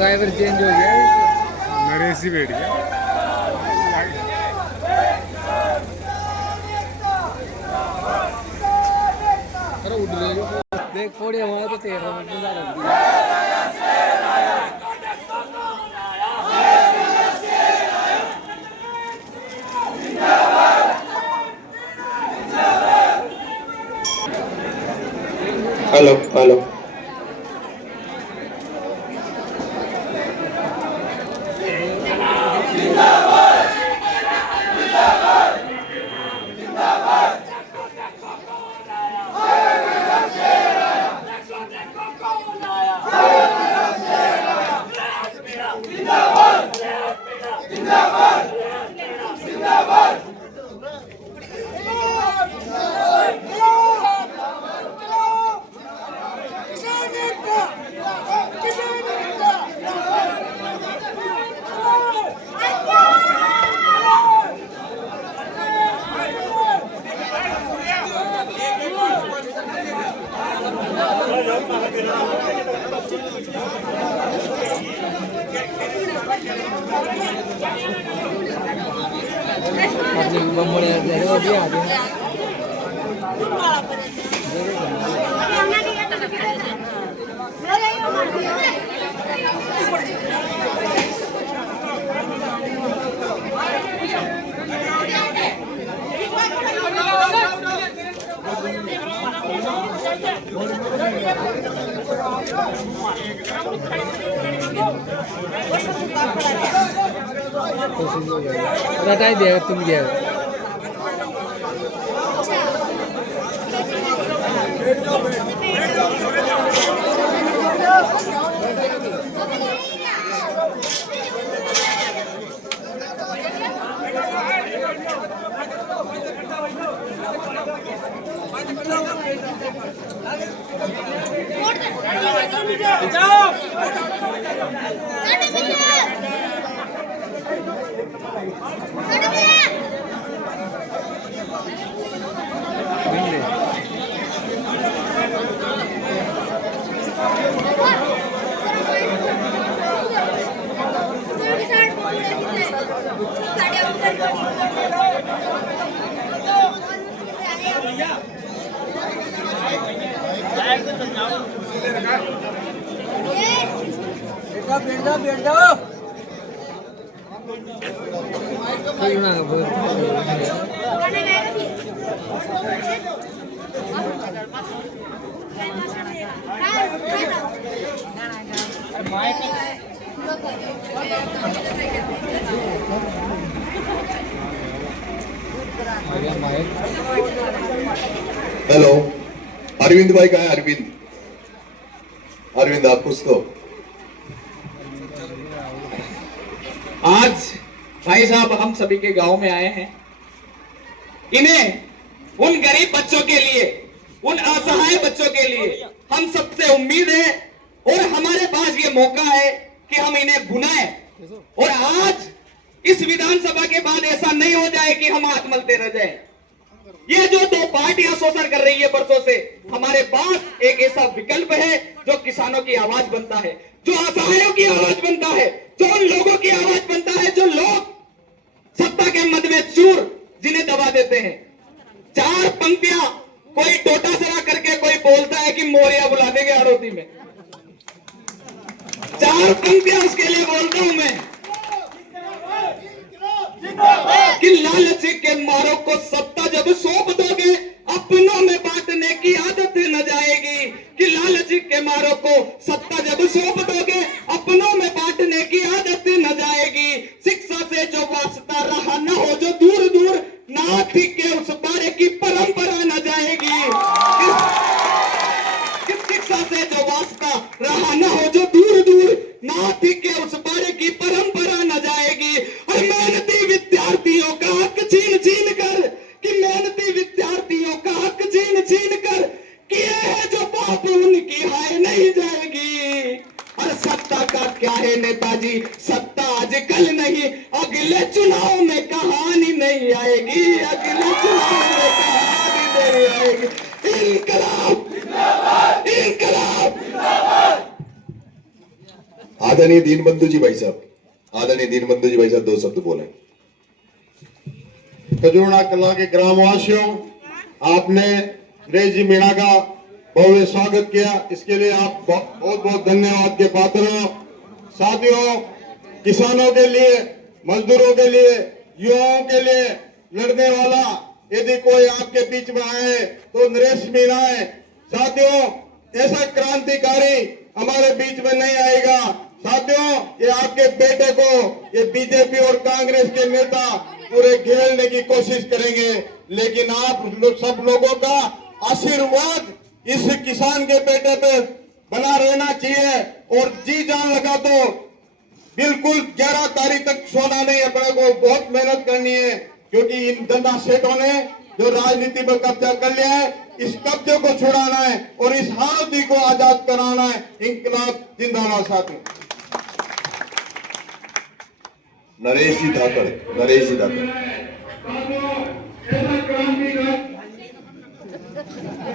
Driver change हो गया, नरेश जी बैठ गया। अरे उड़ रहे हो देख थोड़ी हमारे तो 13 मिनट में रख दिया। हेलो हेलो अपने बम्बड़े हो दिया रटाई दिया तुम गया हेलो अरविंद भाई कहाँ है? अरविंद अरविंद आप कुछ तो आज भाई साहब हम सभी के गांव में आए हैं। इन्हें उन गरीब बच्चों के लिए, उन असहाय बच्चों के लिए हम सबसे उम्मीद है और हमारे पास ये मौका है कि हम इन्हें बुलाएं। और आज इस विधानसभा के बाद ऐसा नहीं हो जाए कि हम हाथ मलते रह जाएं। ये जो दो पार्टियां शोषण कर रही है बरसों से, हमारे पास एक ऐसा विकल्प है जो किसानों की आवाज बनता है, जो असहायों की आवाज बनता है, जो उन लोगों की आवाज बनता है जो लोग सत्ता के मद में चूर जिन्हें दबा देते हैं। चार पंक्तियां कोई टोटा सरा करके कोई बोलता है कि मोरिया बुला देंगे हड़ौती में, चार पंक्तियां उसके लिए बोलता हूं मैं कि लालच के मारों को सत्ता जब सौंप दोगे अपनों में बांटने की आदत न जाएगी। कि लालच के मारों को सत्ता जब सौंप दोगे अपनों में बांटने की आदत न जाएगी। शिक्षा से जो वास्ता रहा न हो जो दूर दूर नाथ के उस बारे की परंपरा न जाएगी। शिक्षा से जो वास्ता रहा न हो जो दूर दूर नाथ के उस बारे की परंपरा न जाएगी। और मेहनती विद्यार्थियों का हक छीन छीन कर, कि मेहनती विद्यार्थियों का हक छीन छीन कर किए है जो पाप उनकी हाय नहीं जाएगी। और सत्ता का क्या है नेताजी, सत्ता आज कल नहीं अगले चुनाव में कहानी नहीं आएगी, अगले चुनाव में कहानी नहीं आएगी। इनकलाब इनकलाब। आदरणीय दीनबंधु जी भाई साहब, आदरणीय दीनबंधु जी भाई साहब 2 शब्द बोले। खजूरना कला के ग्रामवासियों, आपने नरेश जी मीणा का भव्य स्वागत किया, इसके लिए आप बहुत बहुत धन्यवाद के पात्र हो। साथियों, किसानों के लिए, मजदूरों के लिए, युवाओं के लिए लड़ने वाला यदि कोई आपके बीच में आए तो नरेश मीणा है। साथियों, ऐसा क्रांतिकारी हमारे बीच में नहीं आएगा। साथियों, ये आपके बेटे को ये बीजेपी और कांग्रेस के नेता पूरे घेरने की कोशिश करेंगे, लेकिन आप सब लोगों का आशीर्वाद इस किसान के बेटे पे बना रहना चाहिए। और जी जान लगा तो बिल्कुल 11 तारीख तक सोना नहीं, अपने को बहुत मेहनत करनी है, क्योंकि इन धंधा सेठों ने जो राजनीति पर कब्जा कर लिया है, इस कब्जे को छुड़ाना है और इस हालती को आजाद कराना है। इंकलाब जिंदाबाद। साथियों, नरेश जी धाकड़, नरेश जी धाकड़।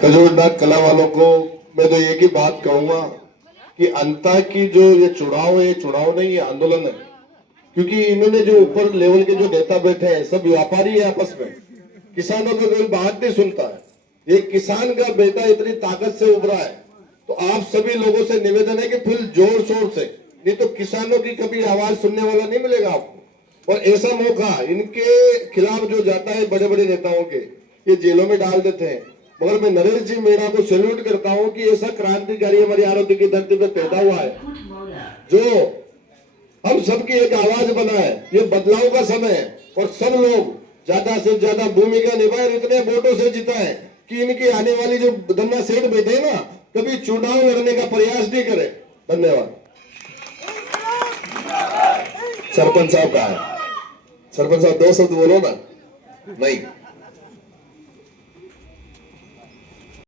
खजूरना कला वालों को मैं तो एक ही बात कहूंगा कि अंता की जो ये चुनाव है, ये चुनाव नहीं, ये आंदोलन है। क्योंकि इन्होंने जो ऊपर लेवल के जो नेता बैठे हैं सब व्यापारी है आपस में, किसानों की कोई बात नहीं सुनता है। एक किसान का बेटा इतनी ताकत से उभरा है, तो आप सभी लोगों से निवेदन है कि फिर जोर शोर से, नहीं तो किसानों की कभी आवाज सुनने वाला नहीं मिलेगा आपको। और ऐसा मौका इनके खिलाफ जो जाता है बड़े बड़े नेताओं के, ये जेलों में डाल देते हैं। मगर मैं नरेश जी मीणा को सैल्यूट करता हूं कि ऐसा क्रांतिकारी हमारी आरोग्य की धरती पर पैदा हुआ है जो हम सबकी एक आवाज बना है। ये बदलाव का समय है और सब लोग ज्यादा से ज्यादा भूमिका निभाए, इतने वोटों से जीता है कि इनकी आने वाली जो धन्ना सेठ बैठे ना, कभी चुनाव लड़ने का प्रयास नहीं करे। धन्यवाद। सरपंच साहब कहा है, सरपंच साहब 2 शब्द बोलो ना। नहीं।